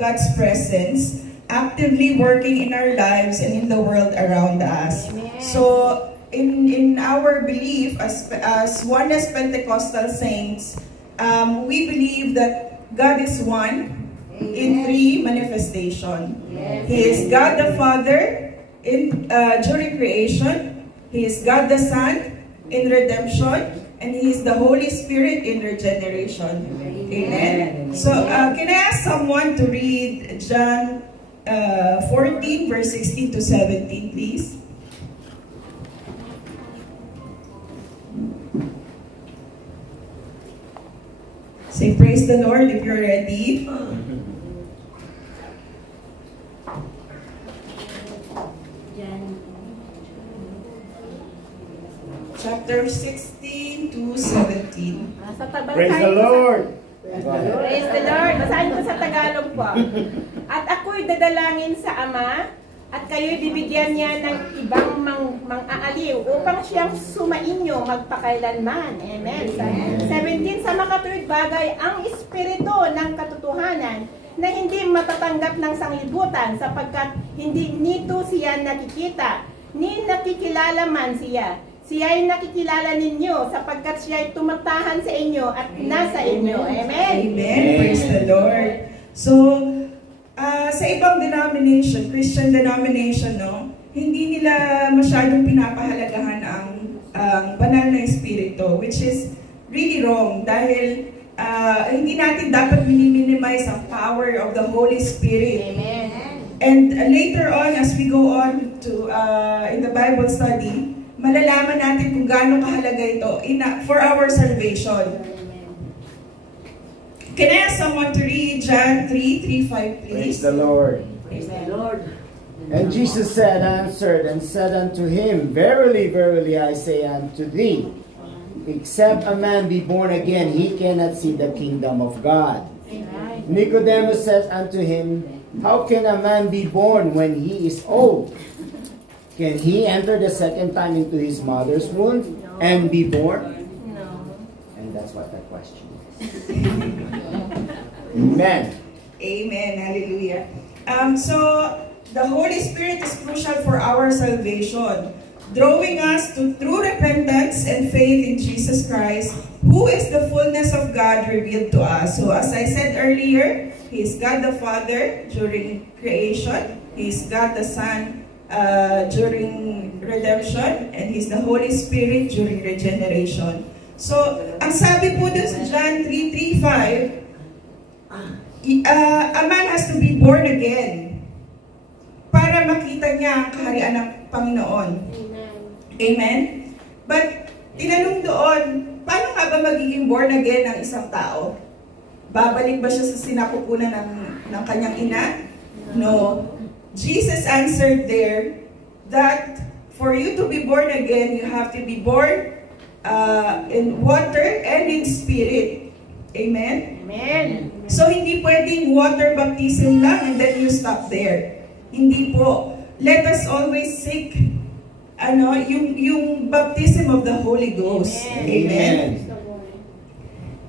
God's presence actively working in our lives and in the world around us. Amen. So, in our belief as Oneness Pentecostal saints, we believe that God is one in three manifestation. He is God the Father during creation. He is God the Son in redemption, and He is the Holy Spirit in regeneration. Amen. So, can I ask someone to read John 14, verse 16 to 17, please? Say praise the Lord if you're ready. Chapter 16 to 17. Praise the Lord! Praise the Lord. Basahin ko sa Tagalog po. At ako'y dadalangin sa Ama, at kayo'y bibigyan niya ng ibang mang-aaliw upang siyang sumainyo magpakailanman. Amen. 17, sa makatuwid bagay ang espiritu ng katotohanan na hindi matatanggap ng sanglibutan sapagkat hindi nito siya nakikita, ni nakikilala man siya. Siya ay nakikilala ninyo sapagkat siya ay tumatahan sa inyo at nasa inyo. Amen. Amen. Praise the Lord. So, sa ibang denomination, Christian denomination, no, hindi nila masyadong pinapahalagahan ang banal na espiritu, which is really wrong dahil hindi natin dapat minimize ang power of the Holy Spirit. Amen. And later on, as we go on to in the Bible study, malalaman natin kung gaano kahalaga ito for our salvation. Can I ask someone to read John 3:5, please? Praise the Lord. Praise the Lord. And Jesus answered and said unto him, Verily, verily, I say unto thee, except a man be born again, he cannot see the kingdom of God. Amen. Nicodemus said unto him, How can a man be born when he is old? Can he enter the second time into his mother's womb and be born? No. And that's what the question is. Amen. Amen. Hallelujah. So, the Holy Spirit is crucial for our salvation, drawing us to true repentance and faith in Jesus Christ, who is the fullness of God revealed to us. So, as I said earlier, He is God the Father during creation. He is God the Son during redemption, and He's the Holy Spirit during regeneration. So, ang sabi po dun sa John 3:5, a man has to be born again para makita niya ang kaharian ng Panginoon. Amen. Amen? But, tinanong doon, paano nga ba magiging born again ang isang tao? Babalik ba siya sa sinapupunan ng kanyang ina? No. Jesus answered there that for you to be born again, you have to be born in water and in spirit. Amen? Amen. So, hindi pwedeng water baptism lang and then you stop there. Hindi po. Let us always seek yung baptism of the Holy Ghost. Amen.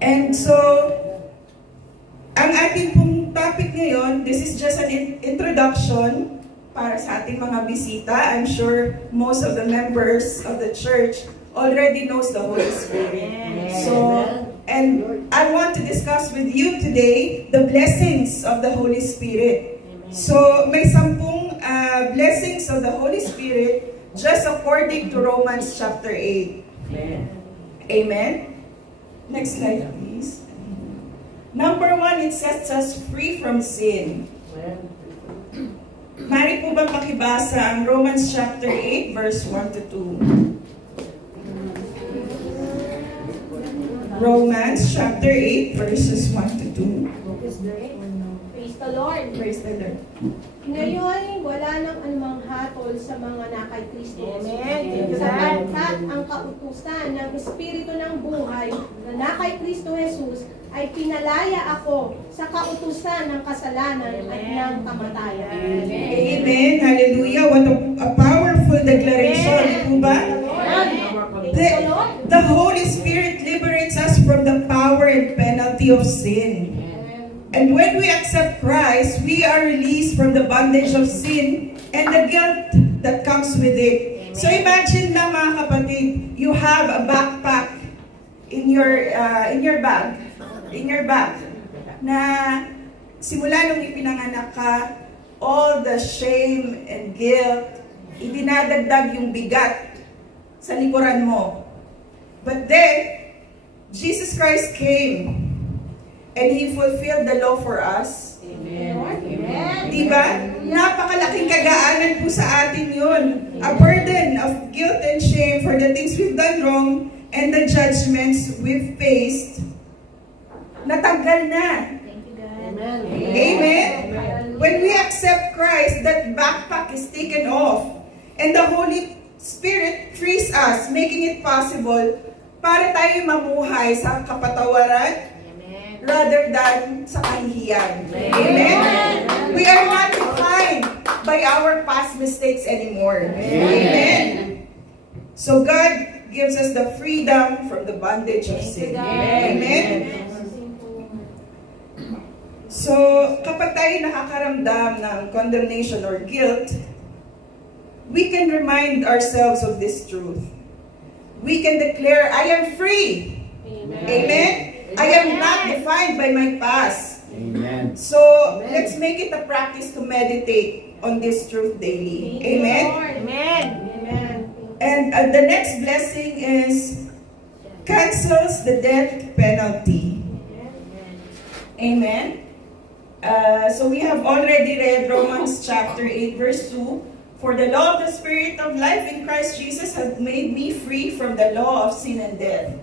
And so, ang ating pong topic ngayon, this is just an introduction para sa ating mga bisita. I'm sure most of the members of the church already knows the Holy Spirit. So, and I want to discuss with you today the blessings of the Holy Spirit. So, may 10 blessings of the Holy Spirit just according to Romans chapter 8. Amen? Next slide, please. Number 1, it sets us free from sin. Mari po ba pakibasa ang Romans chapter 8, verse 1 to 2? Romans chapter 8, verses 1 to 2. Praise the Lord. Praise the Lord. Ngayon, wala nang anumang hatol sa mga nakay Kristo. Amen. Sapagkat ang kautusan ng Espiritu ng buhay na nakay Kristo Jesus ay pinalaya ako sa kautusan ng kasalanan at ng kamatayan. Amen. Hallelujah. What a powerful declaration. Po ba? The Holy Spirit liberates us from the power and penalty of sin. And when we accept Christ, we are released from the bondage of sin and the guilt that comes with it. Amen. So imagine na mga kapatid, you have a backpack in your bag na simula nung ipinanganak ka, all the shame and guilt, idinadagdag yung bigat sa likuran mo. But then, Jesus Christ came and He fulfilled the law for us. Amen. Amen. Diba? Napakalaking kagaanan po sa atin yun. A burden of guilt and shame for the things we've done wrong and the judgments we've faced. Natanggal na. Thank you, God. Amen. Amen. When we accept Christ, that backpack is taken off. And the Holy Spirit frees us, making it possible para tayo mamuhay sa kapatawaran rather than sa kahihiyan. Amen. We are not defined by our past mistakes anymore. Amen. So God gives us the freedom from the bondage of sin. Amen. So, kapag tayo nakakaramdam ng condemnation or guilt, we can remind ourselves of this truth. We can declare, I am free. Amen. Amen. I am not defined by my past. Amen. So, let's make it a practice to meditate on this truth daily. Amen. Amen. Amen. And the next blessing is cancels the death penalty. Amen. So we have already read Romans chapter 8 verse 2. For the law of the Spirit of life in Christ Jesus has made me free from the law of sin and death.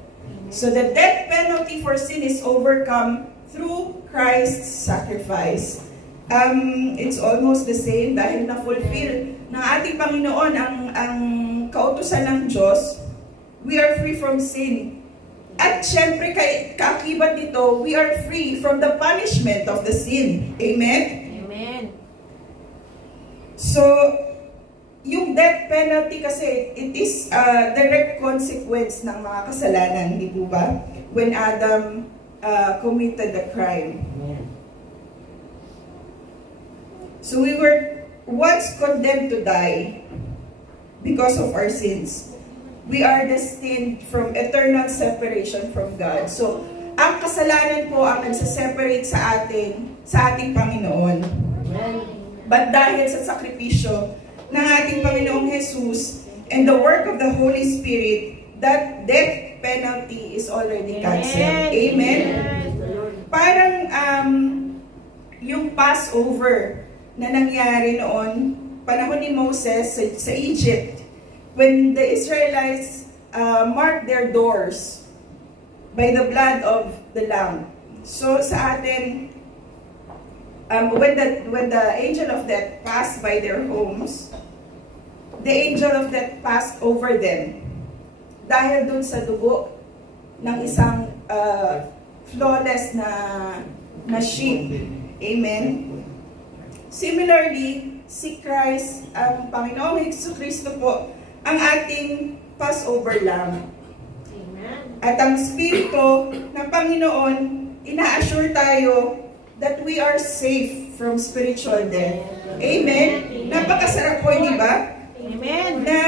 So the death penalty for sin is overcome through Christ's sacrifice. It's almost the same dahil na-fulfill ng ating Panginoon ang kautusan ng Diyos. We are free from sin. At syempre, kaakibat nito, we are free from the punishment of the sin. Amen? Amen. So, yung death penalty kasi, it is a direct consequence ng mga kasalanan, hindi po ba? When Adam committed the crime. So we were once condemned to die because of our sins. We are destined from eternal separation from God. So, ang kasalanan po ang nagsaseparate sa ating Panginoon. But dahil sa sakripisyo ng ating Panginoong Jesus and the work of the Holy Spirit, that death penalty is already canceled. Amen? Parang yung Passover na nangyari noon, panahon ni Moses sa Egypt, when the Israelites marked their doors by the blood of the Lamb. So sa atin, when the angel of death passed by their homes, the angel of death passed over them dahil dun sa dugo ng isang flawless na sheep. Amen? Similarly, si Christ, ang Panginoong Jesucristo po, ang ating Passover Lamb. Amen. At ang Espiritu ng Panginoon, ina-assure tayo that we are safe from spiritual death. Amen? Napakasarap po, di ba? Amen. Na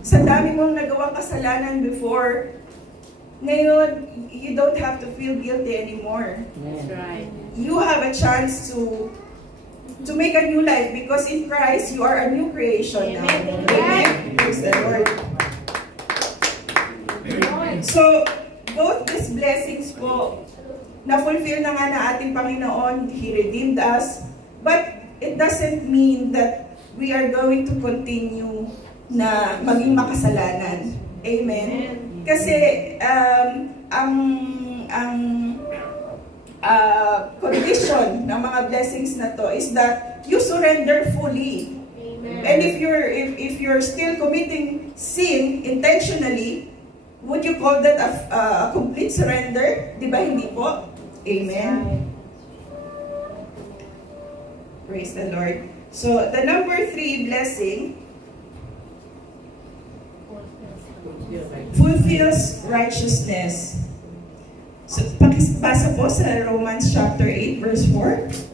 sa dami mong nagawang kasalanan before, ngayon, you don't have to feel guilty anymore. That's right. You have a chance to make a new life because in Christ, you are a new creation now. Amen. Amen. Praise the Lord. So, both these blessings po, na-fulfill na nga na ating Panginoon. He redeemed us. But it doesn't mean that we are going to continue na maging makasalanan. Amen. Kasi, ang condition ng mga blessings na to is that you surrender fully. Amen. And if you're still committing sin intentionally, would you call that a complete surrender? Di ba hindi po? Amen. Praise the Lord. So the number 3 blessing fulfills righteousness. So basa po sa Romans chapter 8, verse 4.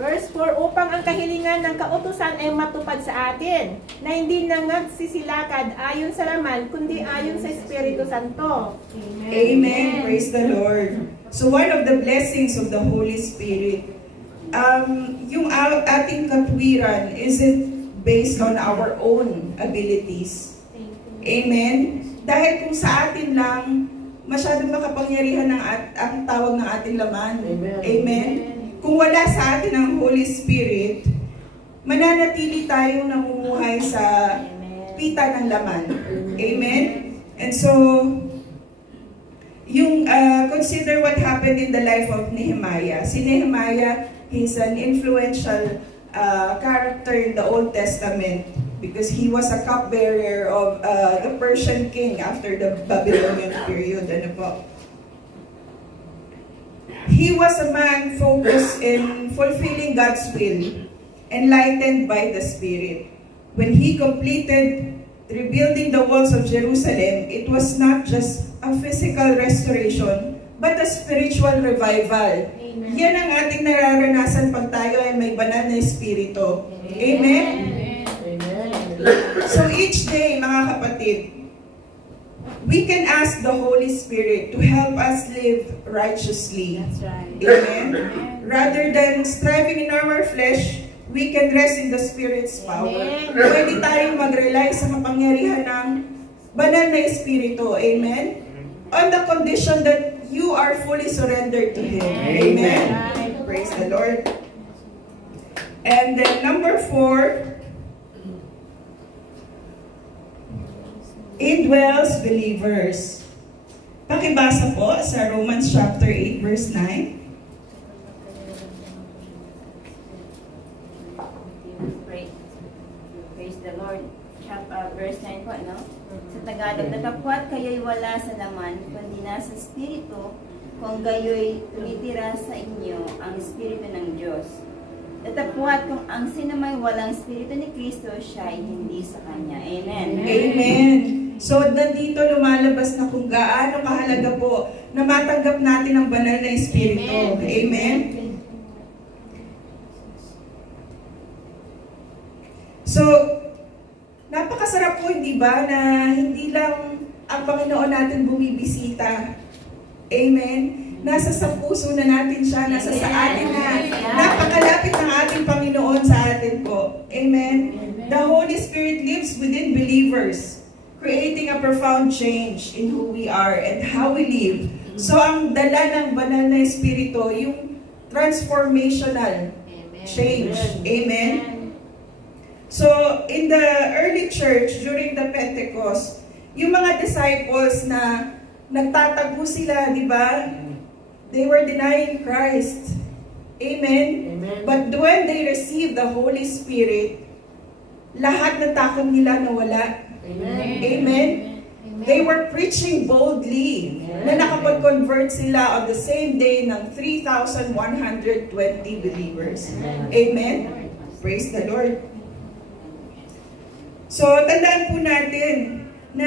Verse 4, upang ang kahilingan ng kautusan ay matupad sa atin, na hindi nangagsisilakad ayon sa laman, kundi ayon sa Espiritu Santo. Amen. Amen. Praise the Lord. So one of the blessings of the Holy Spirit, yung ating katwiran isn't based on our own abilities. Amen. Dahil kung sa atin lang, masyadong makapangyarihan ang tawag ng ating laman. Amen. Amen. Kung wala sa atin ang Holy Spirit, mananatili tayong namumuhay sa pita ng laman. Amen? And so, consider what happened in the life of Nehemiah. Si Nehemiah, he's an influential character in the Old Testament because he was a cupbearer of the Persian king after the Babylonian period. Ano po? He was a man focused in fulfilling God's will, enlightened by the Spirit. When he completed rebuilding the walls of Jerusalem, it was not just a physical restoration, but a spiritual revival. Amen. Yan ang ating nararanasan pag tayo ay may banal na espiritu. Amen? Amen. So each day, mga kapatid, we can ask the Holy Spirit to help us live righteously. That's right. Amen? Rather than striving in our flesh, we can rest in the Spirit's power. Amen. Pwede tayong mag-rely sa kapangyarihan ng banal na espiritu. Amen? On the condition that you are fully surrendered to Him. Amen? Praise the Lord. And then number 4, indwells believers. Pakibasa po sa Romans chapter 8, verse 9. Praise the Lord. Verse 9 po, no? Sa Tagalog, natapwat kayo'y wala sa laman, kundi nasa Espiritu, kung gayo'y tumitira sa inyo ang Espiritu ng Diyos. Natapwat kung ang sinumay walang Espiritu ni Kristo, siya ay hindi sa Kanya. Amen. Amen. So, nandito lumalabas na kung gaano kahalaga po na matanggap natin ang banal na Espiritu. Amen. So, napakasarap po, hindi ba, na hindi lang ang Panginoon natin bumibisita. Amen. Nasa sa puso na natin siya, nasa sa atin na. Napakalapit ng ating Panginoon sa atin po. Amen. The Holy Spirit lives within believers, creating a profound change in who we are and how we live. So, ang dala ng banal na Espiritu, yung transformational change. Amen. So, in the early church, during the Pentecost, yung mga disciples na nagtatago sila, di ba? They were denying Christ. Amen? Amen. But when they received the Holy Spirit, lahat na takot nila nawala. Amen. Amen? They were preaching boldly na nakapag-convert sila on the same day ng 3,120 believers. Amen? Praise the Lord. So, tandaan po natin na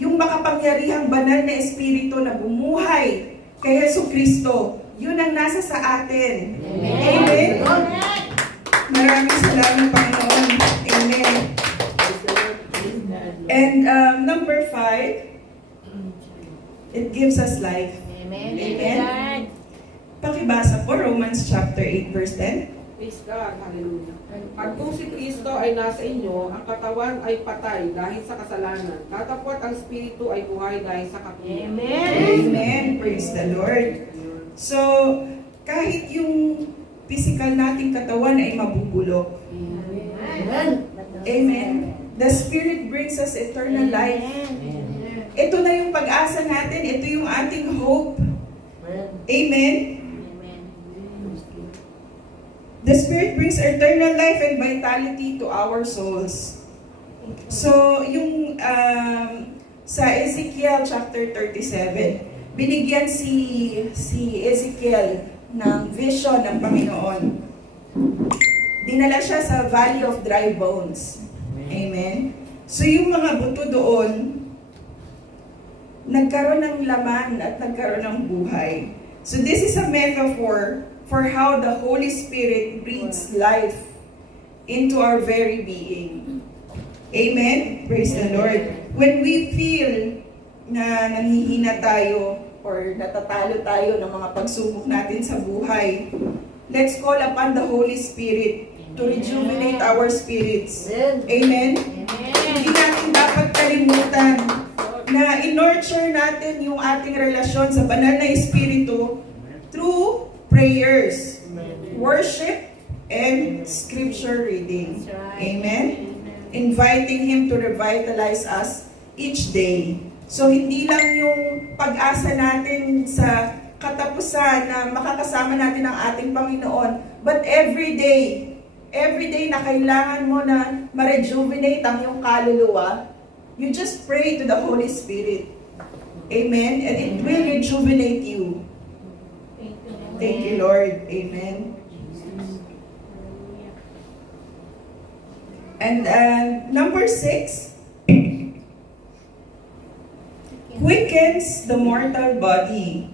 yung makapangyarihang banal na espiritu na bumuhay kay Yesu Kristo, yun ang nasa sa atin. Amen? Maraming salamat, Panginoon. Amen. And number 5, it gives us life. Amen. Amen. Pakibasa po, Romans chapter 8, verse 10. Praise God, hallelujah. At kung si Kristo ay nasa inyo, ang katawan ay patay dahil sa kasalanan. Katapwat ang Espiritu ay buhay dahil sa katwiran. Amen. Amen. Praise the Lord. So, kahit yung physical nating katawan ay mabubulok. Amen. Amen. The Spirit brings us eternal life. Ito na yung pag-asa natin. Ito yung ating hope. Amen. The Spirit brings eternal life and vitality to our souls. So, yung sa Ezekiel chapter 37, binigyan si Ezekiel ng vision ng Panginoon. dinala siya sa Valley of Dry Bones. Amen? So yung mga buto doon, nagkaroon ng laman at nagkaroon ng buhay. So this is a metaphor for how the Holy Spirit breathes life into our very being. Amen? Praise the Lord. When we feel na nanghihina tayo or natatalo tayo ng mga pagsubok natin sa buhay, let's call upon the Holy Spirit to rejuvenate our spirits. Amen? Hindi natin dapat kalimutan na in-nurture natin yung ating relasyon sa banal na Espiritu through prayers, worship, and scripture reading. Amen? Inviting Him to revitalize us each day. So, hindi lang yung pag-asa natin sa katapusan na makakasama natin ang ating Panginoon, but every day na kailangan mo na ma-rejuvenate ang iyong kaluluwa, you just pray to the Holy Spirit. Amen? And it will rejuvenate you. Thank you, Lord. Amen. And number 6, quickens the mortal body.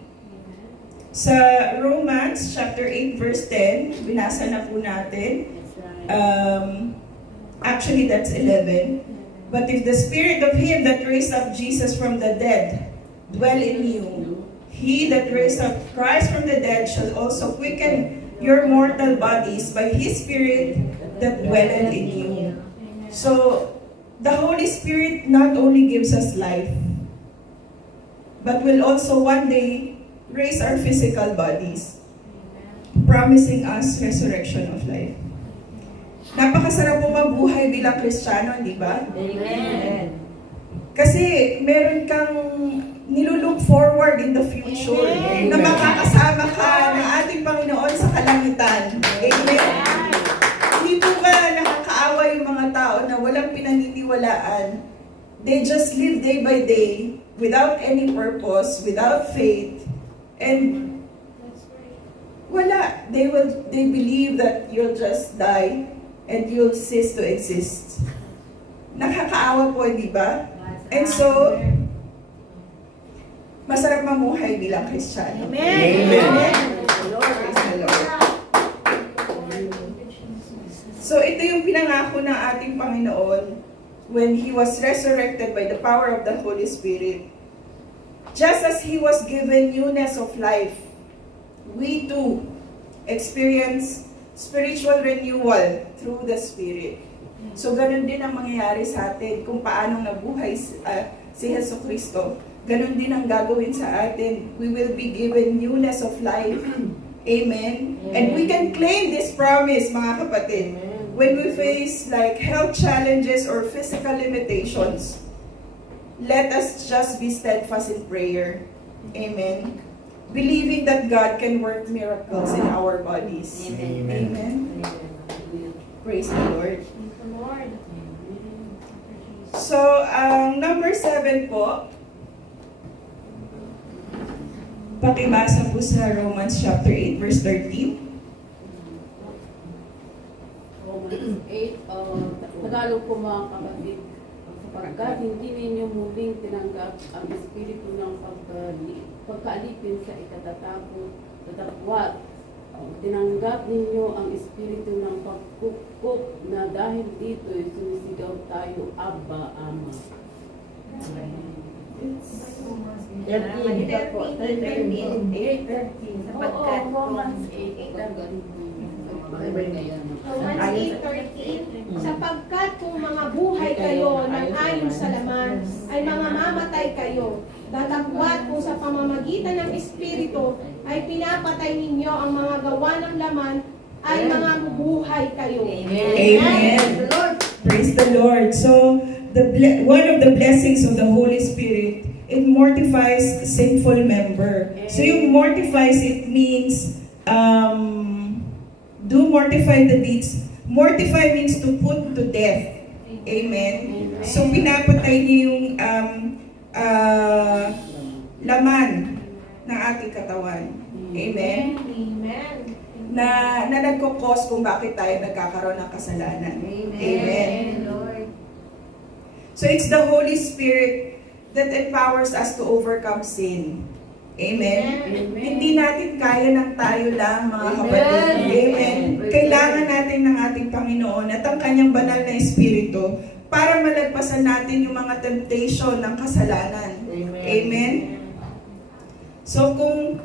Sa Romans chapter 8 verse 10, binasa na po natin. Actually, that's 11. But if the spirit of Him that raised up Jesus from the dead dwell in you, He that raised up Christ from the dead shall also quicken your mortal bodies by His Spirit that dwelleth in you. So, the Holy Spirit not only gives us life, but will also one day raise our physical bodies, promising us resurrection of life. Napakasarap po mabuhay bilang Kristiyano, di ba? Amen. Kasi meron kang nilulook forward in the future, na makakasama ka ng ating Panginoon sa kalangitan. Amen? Hindi po ba nakakaawa yung mga tao na walang pinaniniwalaan? They just live day by day without any purpose, without faith, and wala. They believe that you'll just die and you'll cease to exist. Nakakaawa po, di ba? And so, masarap mamuhay bilang Kristiyano. Amen. Amen. Praise the Lord. So, ito yung pinangako ng ating Panginoon when He was resurrected by the power of the Holy Spirit. Just as He was given newness of life, we too experience spiritual renewal through the Spirit. So, ganun din ang mangyayari sa atin kung paano nabuhay si Jesucristo. Ganun din ang gagawin sa atin. We will be given newness of life. Amen? And we can claim this promise, mga kapatid. When we face like health challenges or physical limitations, let us just be steadfast in prayer. Amen? Believing that God can work miracles in our bodies. Amen. Amen. Praise the Lord. So, number 7 po, pakibasa po sa Romans chapter 8 verse 13. Romans 8, Tagalog po mga kapatid, sapagkat hindi ninyo muling tinanggap ang espiritu ng pagkaalipin sa ikatatapwat. Tinanggap ninyo ang espiritu ng pagkukop na dahil dito'y sumisigaw tayo, Abba, Ama. 13 po. 13. Sapagkat Romans 8:13. Romans 8:13, sapagkat kung mga buhay kayo ng ayon sa laman, ay mga mamatay kayo. Datapwat kung sa pamamagitan ng Espiritu ay pinapatay ninyo ang mga gawa ng laman, ay mga buhay kayo. Amen. Praise the Lord. So, one of the blessings of the Holy Spirit, it mortifies sinful member. So, yung mortifies, it means, do mortify the deeds. Mortify means to put to death. Amen. So, pinapatay niya yung laman ng ating katawan. Amen. Amen. na nagkukos kung bakit tayo nagkakaroon ng kasalanan. Amen. Lord. So it's the Holy Spirit that empowers us to overcome sin. Amen. Hindi natin kaya ng tayo lang, mga kapatid. Amen. Kailangan natin ng ating Panginoon at ang kanyang banal na Espiritu para malagpasan natin yung mga temptation ng kasalanan. Amen. So kung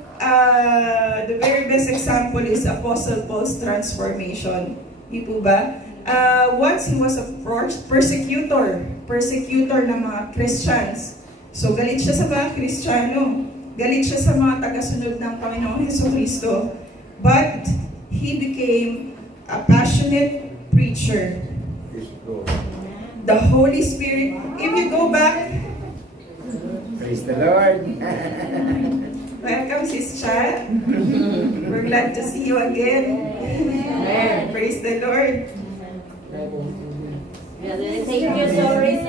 the very best example is Apostle Paul's transformation. Di po ba? Once he was a persecutor ng mga Christians. So galit siya sa mga Kristiyano. Galit siya sa mga tagasunod ng Panginoong Jesucristo. But he became a passionate preacher. The Holy Spirit, if you go back, Praise the Lord. welcome, Sis Cha. We're glad to see you again. Amen. Praise the Lord. Thank you, sorry.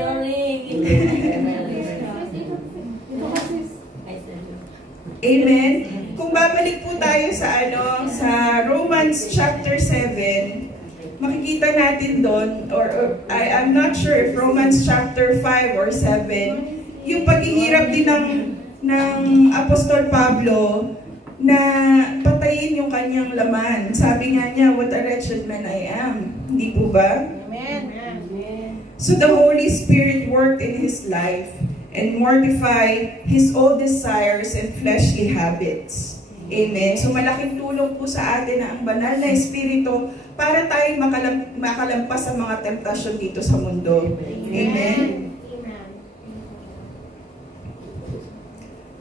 Amen. Kung babalik po tayo sa Romans chapter 7, makikita natin doon, or I'm not sure if Romans chapter 5 or 7, yung paghihirap din ng Apostol Pablo na patayin yung kanyang laman. Sabi nga niya, what a wretched man I am. Hindi po ba? Amen. So the Holy Spirit worked in his life and mortified his old desires and fleshly habits. Amen. So malaking tulong po sa atin na ang banal na Espiritu para tayo makalampas sa mga temptasyon dito sa mundo. Amen.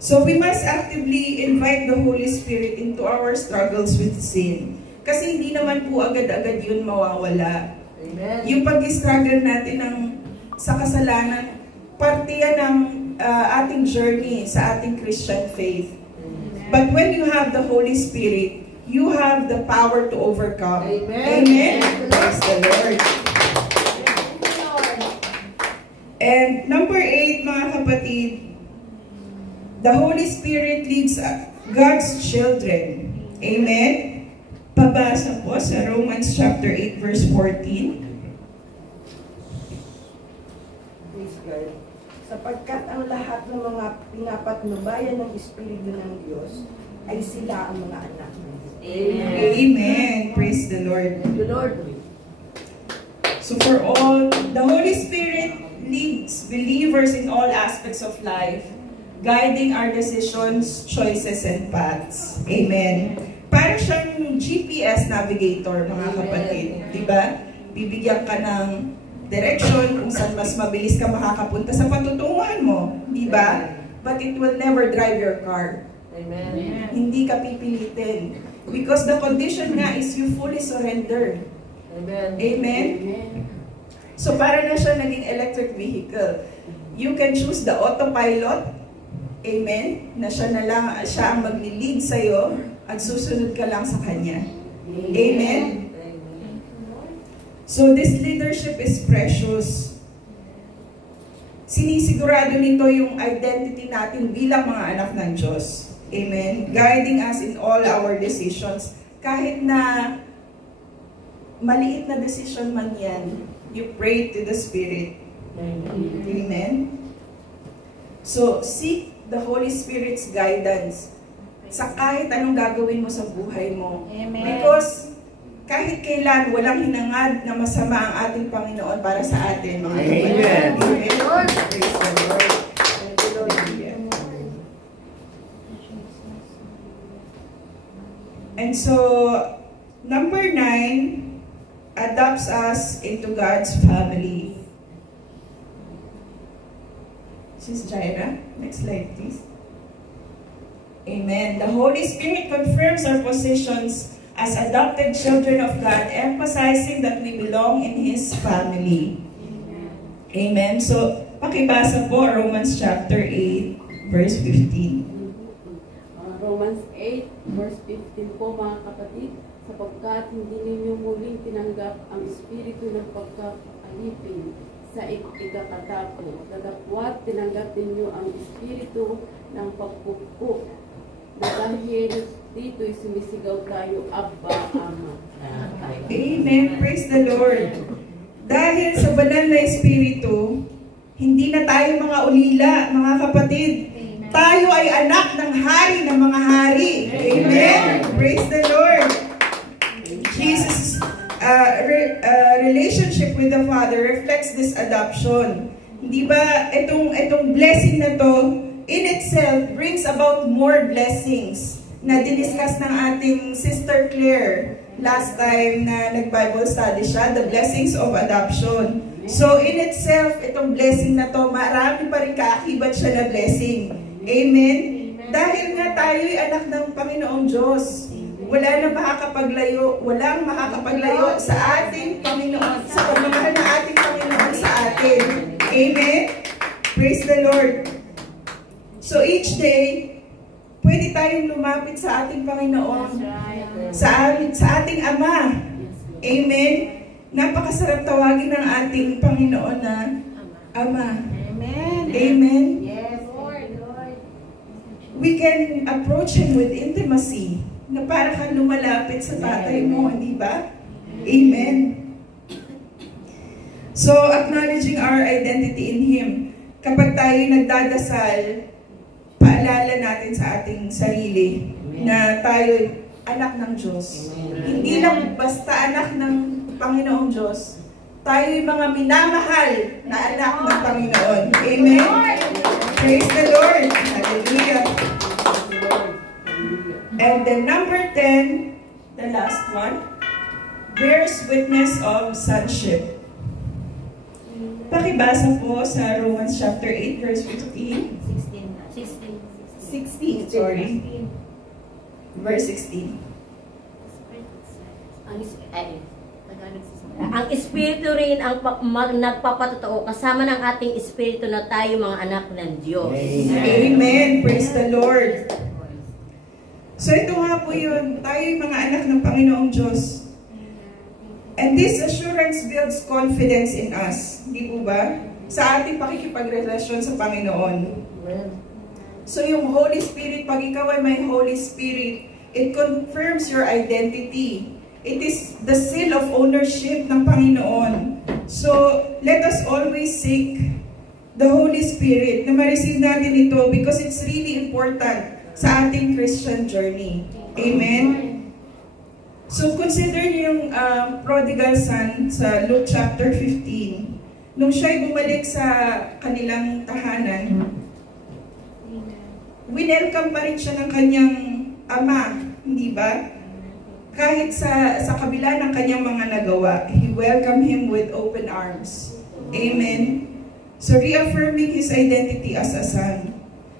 So we must actively invite the Holy Spirit into our struggles with sin. Kasi hindi naman po agad-agad yun mawawala. Amen. Yung pag-struggle natin sa kasalanan, parte yan ng ating journey sa ating Christian faith. But when you have the Holy Spirit, you have the power to overcome. Amen. Amen. Praise the Lord. And number 8, mga kapatid, the Holy Spirit leads God's children. Amen. Pabasa po sa Romans chapter 8 verse 14. Sapagkat ang lahat ng mga pinapatnubayan ng Espiritu ng Diyos ay sila ang mga anak ng Diyos. Amen. Amen. Praise the Lord. Thank you, Lord. So for all, the Holy Spirit leads believers in all aspects of life, guiding our decisions, choices, and paths. Amen. Parang siyang GPS navigator, mga kapatid. Diba? Bibigyan ka ng direction kung saan mas mabilis ka makakapunta sa patutunguhan mo. Diba? But it will never drive your car. Amen. Hindi ka pipilitin. Because the condition nga is you fully surrender. Amen. Amen? So para na siya naging electric vehicle. You can choose the autopilot. Amen? Na siya ang magli-lead sa'yo at susunod ka lang sa Kanya. Amen? So this leadership is precious. Sinisigurado nito yung identity natin bilang mga anak ng Diyos. Amen? Guiding us in all our decisions. Kahit na maliit na decision man yan, you pray to the Spirit. Amen? So, seek the Holy Spirit's guidance sa kahit anong gagawin mo sa buhay mo. Amen. Because kahit kailan, walang hinangad na masama ang ating Panginoon para sa atin, mga kapatid. Amen. Amen. Lord. Praise the Lord. Thank you, Lord. And so, number 9, adopts us into God's family. Sis Jaira, next slide please. Amen. The Holy Spirit confirms our positions as adopted children of God, emphasizing that we belong in His family. Amen. So, pakibasa po Romans chapter 8, verse 15. Romans 8, verse 15 po mga kapatid, sapagkat hindi ninyo muling tinanggap ang espiritu ng pagkaalipin sa ikakatapo, datapwat tinanggap ninyo ang espiritu ng pagpupo Dahil dito'y sumisigaw tayo, Abba, Ama. Amen. Praise the Lord. Dahil sa banal na Espiritu, hindi na tayo mga ulila, mga kapatid. Tayo ay anak ng hari ng mga hari. Amen. Praise the Lord. Jesus' relationship with the Father reflects this adoption. Hindi ba itong blessing na to in itself brings about more blessings na diniscuss ng ating Sister Claire last time na nag-Bible study siya, the blessings of adoption. So in itself, itong blessing na to, marami pa rin kaakibat siya na blessing. Amen? Dahil nga tayo'y anak ng Panginoong Diyos. Walang makakapaglayo sa ating Panginoon, sa pagmamahal na ating Panginoon sa atin. Amen? Praise the Lord. So each day, pwede tayong lumapit sa ating Panginoon, sa ating Ama. Amen? Napakasarap tawagin ng ating Panginoon na Ama. Amen. Amen. Yes, Lord. We can approach Him with intimacy, na para kang lumalapit sa tatay mo, hindi ba? Amen. So, acknowledging our identity in Him. Kapag tayo nagdadasal, paalala natin sa ating sarili na tayo anak ng Diyos. Hindi lang basta anak ng Panginoong Diyos. Tayo'y mga minamahal na anak ng Panginoon. Amen? Praise the Lord. Hallelujah. And then number 10, the last one, bears witness of sonship. Pakibasa po sa Romans chapter 8, verse 15. 16, sorry. Verse 16. Ang Espiritu rin ang nagpapatotoo kasama ng ating Espiritu na tayo mga anak ng Diyos. Amen. Praise the Lord. So ito nga po yun, tayo mga anak ng Panginoong Diyos. And this assurance builds confidence in us. Hindi po ba? Sa ating pakikipagrelasyon sa Panginoon. So yung Holy Spirit, pag ikaw ay may Holy Spirit, it confirms your identity. It is the seal of ownership ng Panginoon. So let us always seek the Holy Spirit na ma-receive natin ito because it's really important sa ating Christian journey. Amen? So, consider niyo yung prodigal son sa Luke chapter 15. Nung siya'y bumalik sa kanilang tahanan, winelcome pa rin siya ng kanyang ama, hindi ba? Kahit sa kabila ng kanyang mga nagawa, He welcomed him with open arms. Amen? So, reaffirming his identity as a son.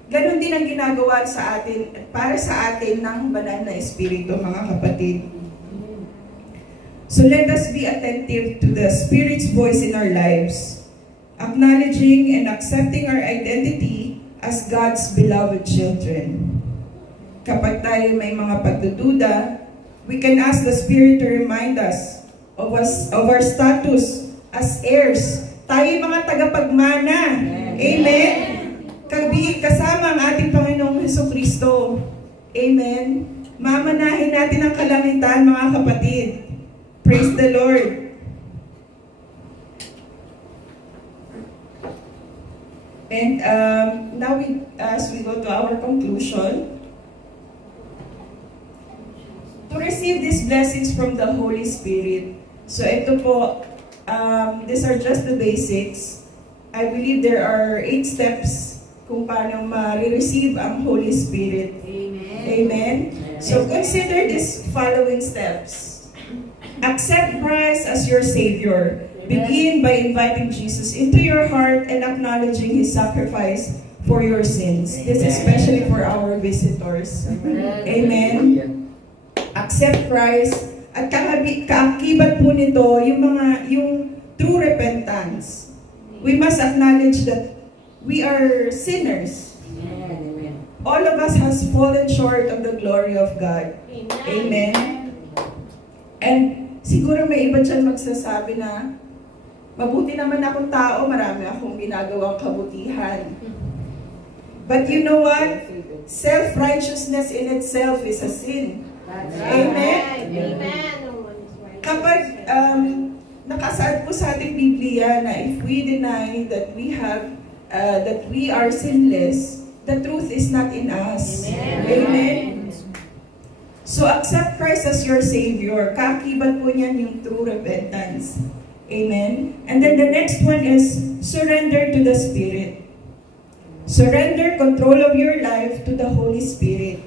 Ganon din ang ginagawa sa atin, para sa atin ng banal na Espiritu, mga kapatid. So let us be attentive to the Spirit's voice in our lives, acknowledging and accepting our identity as God's beloved children. Kapag tayo may mga pagdududa, we can ask the Spirit to remind us of our status as heirs. Tayo mga tagapagmana. Amen? Kasama ang ating Panginoong Jesucristo. Amen? Mamanahin natin ang kalangitan, mga kapatid. Praise the Lord. And now, as we go to our conclusion, to receive these blessings from the Holy Spirit. So ito po, these are just the basics. I believe there are 8 steps kung paano ma-receive ang Holy Spirit. Amen. Amen. So consider these following steps. Accept Christ as your Savior. Begin by inviting Jesus into your heart and acknowledging His sacrifice for your sins. This is especially for our visitors. Amen. Accept Christ. At kaakibat po nito, yung true repentance. We must acknowledge that we are sinners. Amen. All of us has fallen short of the glory of God. Amen. Amen. And siguro may iba dyan magsasabi na, mabuti naman akong tao, marami akong ginagawang kabutihan. But you know what? Self-righteousness in itself is a sin. Amen? Amen. Kapag nakasaad po sa ating Biblia na if we deny that we are sinless, the truth is not in us. Amen? So accept Christ as your Savior. Kakibat po niyan yung true repentance. Amen? And then the next one is surrender to the Spirit. Surrender control of your life to the Holy Spirit.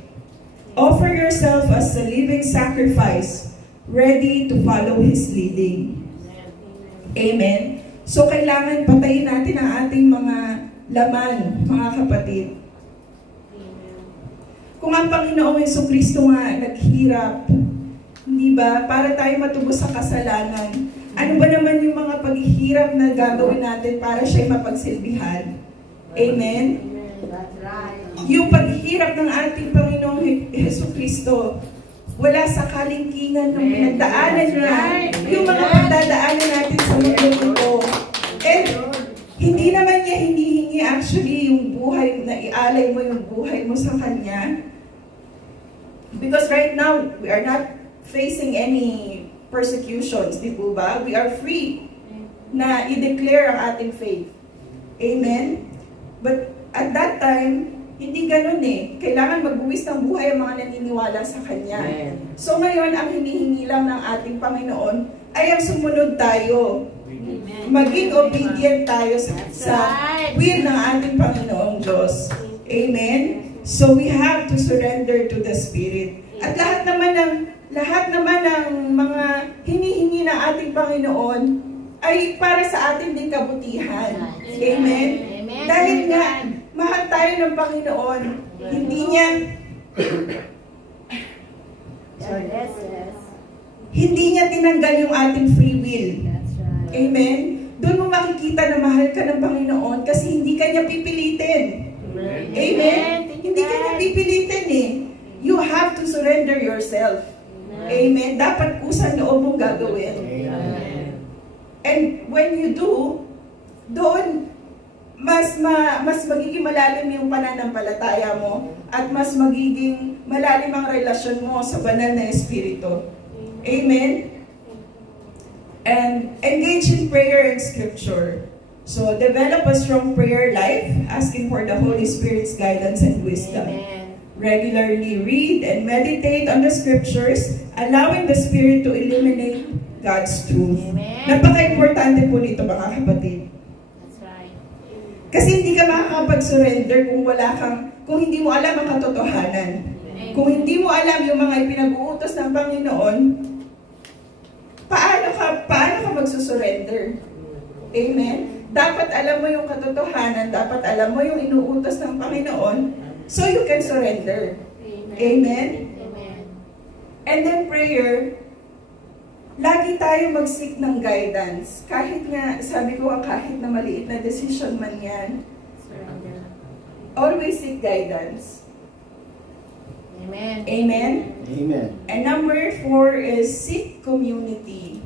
Offer yourself as a living sacrifice, ready to follow His leading. Amen? So kailangan patayin natin ang ating mga laman, mga kapatid. Kung ang Panginoong Jesucristo nga naghirap, hindi ba, para tayo matubos sa kasalanan, ano ba naman yung mga paghihirap na gagawin natin para siya'y mapagsilbihan? Amen? Yung paghihirap ng ating Panginoong Jesucristo, wala sa kalingkingan ng pinagdaanan niya, yung mga pagdadaanan natin sa mundo ito. And hindi naman niya hinihingi actually yung buhay, na ialay mo yung buhay mo sa Kanya. Because right now, we are not facing any persecutions, di po ba? We are free na i-declare ang ating faith. Amen? But at that time, hindi ganun eh. Kailangan magbuwis ng buhay ang mga naniniwala sa Kanya. So ngayon, ang hinihingi lang ng ating Panginoon ay ang sumunod tayo. Maging obedient tayo sa will ng ating Panginoong Diyos. Amen? So we have to surrender to the Spirit. At lahat naman ng mga hinihingi ng ating Panginoon ay para sa ating din kabutihan. Amen? Dahil nga, mahal tayo ng Panginoon. Hindi niya tinanggal yung ating free will. Amen? Doon mo makikita na mahal ka ng Panginoon kasi hindi ka niya pipilitin. Amen? Hindi ka niya pipilitin eh. You have to surrender yourself. Amen? Dapat kusang loob mong gagawin. And when you do, doon, mas magiging malalim yung pananampalataya mo at mas magiging malalim ang relasyon mo sa banal na Espiritu. Amen? And engage in prayer and scripture. So, develop a strong prayer life, asking for the Holy Spirit's guidance and wisdom. Regularly read and meditate on the scriptures, allowing the Spirit to illuminate God's truth. Napaka-importante po nito, mga kapatid. Kasi hindi ka makakapag-surrender kung hindi mo alam ang katotohanan. Kung hindi mo alam yung mga ipinag-uutos ng Panginoon, paano ka magsusurrender? Amen? Dapat alam mo yung katotohanan, dapat alam mo yung inuutos ng Panginoon, so you can surrender. Amen? And then prayer, lagi tayo mag-seek ng guidance. Kahit nga, sabi ko kahit na maliit na decision man yan, always seek guidance. Amen. Amen? Amen. And number 4 is seek community.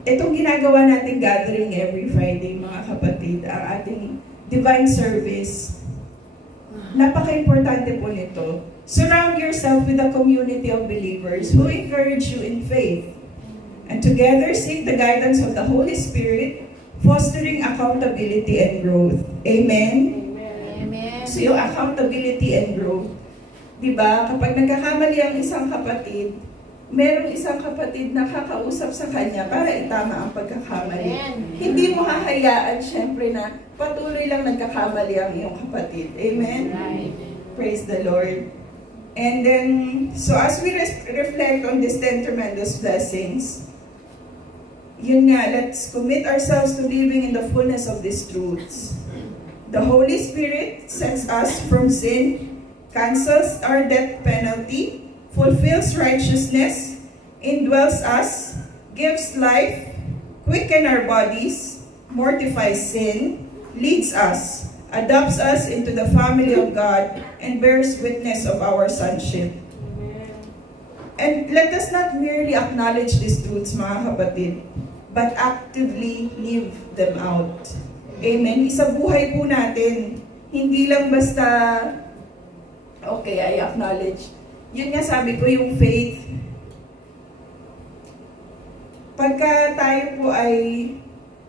Itong ginagawa nating gathering every Friday, mga kapatid, ang ating divine service, napaka-importante po nito. Surround yourself with a community of believers who encourage you in faith. And together, seek the guidance of the Holy Spirit, fostering accountability and growth. Amen? Amen. So yung accountability and growth. Diba? Kapag nagkakamali ang isang kapatid, merong isang kapatid na kakausap sa kanya para itama ang pagkakamali. Hindi mo hahayaan, syempre, na patuloy lang nagkakamali ang iyong kapatid. Amen? Praise the Lord. And then, so as we reflect on these 10 tremendous blessings, yun nga, let's commit ourselves to living in the fullness of these truths. The Holy Spirit sets us from sin, cancels our death penalty, fulfills righteousness, indwells us, gives life, quickens our bodies, mortifies sin, leads us, adopts us into the family of God, and bears witness of our sonship. And let us not merely acknowledge these truths, mga kapatid, but actively live them out. Amen? Isabuhay po natin hindi lang basta, okay, I acknowledge. Yun nga sabi ko, yung faith. Pagka tayo po ay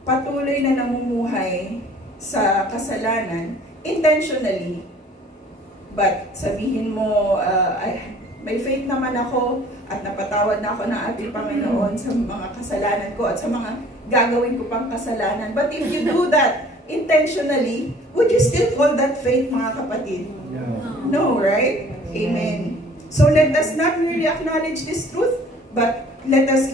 patuloy na namumuhay sa kasalanan, intentionally, but sabihin mo, may faith naman ako at napatawad na ako ng ating Panginoon sa mga kasalanan ko at sa mga gagawin ko pang kasalanan. But if you do that intentionally, would you still hold that faith, mga kapatid? No, right? Amen. So let us not merely acknowledge this truth, but let us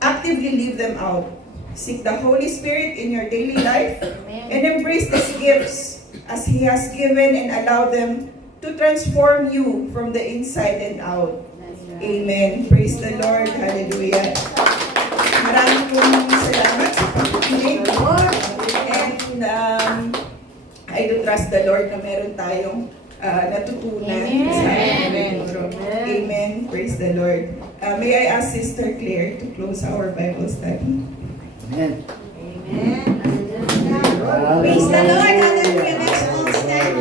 actively live them out. Seek the Holy Spirit in your daily life and embrace these gifts as He has given and allow them to transform you from the inside and out. Amen. Praise the Lord. Hallelujah. Maraming pong salamat sa pagkikinig. And I do trust the Lord na meron tayong natutunan sa amin. Amen. Praise the Lord. May I ask Sister Claire to close our Bible study? Amen. Amen. Praise the Lord. Hallelujah. Let's all stand.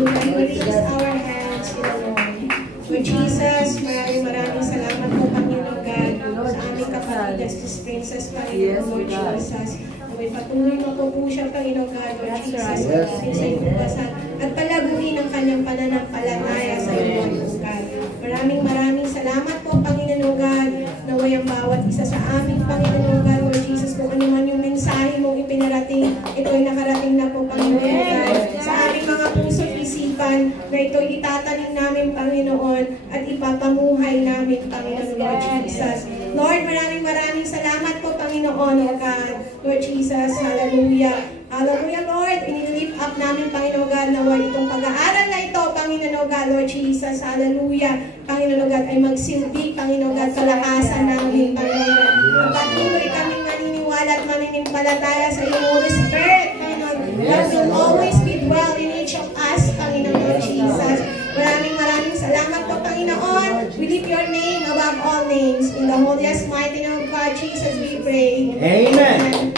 We raise our hands to the Lord. Lord Jesus, maraming salamat po, Panginoon God, sa aming kapatid at sis Princess, Panginoon, Lord Jesus. May patuloy mo po siya, Panginoon God, Lord Jesus, sa iyong basan, at palaguin ang kanyang pananampalataya sa iyo, Lord God. Maraming salamat po, Panginoon God, naway ang bawat isa sa aming Panginoon God, Lord Jesus, kung ano man yung mensahe mong ipinarating, ito'y nakarating na po, Panginoon God, sa aming mga puso at isipan, na ito'y itatanim namin, Panginoon, at ipapamuhay namin, Panginoon, Lord Jesus. Lord, maraming salamat po, Panginoon, O God, Lord Jesus, hallelujah. Hallelujah, Lord. Inilift up namin, Panginoon God, na itong pag-aaral na ito, Panginoon God, Lord Jesus, hallelujah. Panginoon God, ay magsilbi, Panginoon God, kalakasan namin, Panginoon God. Patuloy kaming maniniwala at maninimpalataya sa iyong Holy Spirit, Panginoon. That will always be dwell in each of us, Panginoon Lord Jesus. Maraming salamat po, Panginoon. We lift your name above all names. In the holiest mighty name of God, Jesus, we pray. Amen.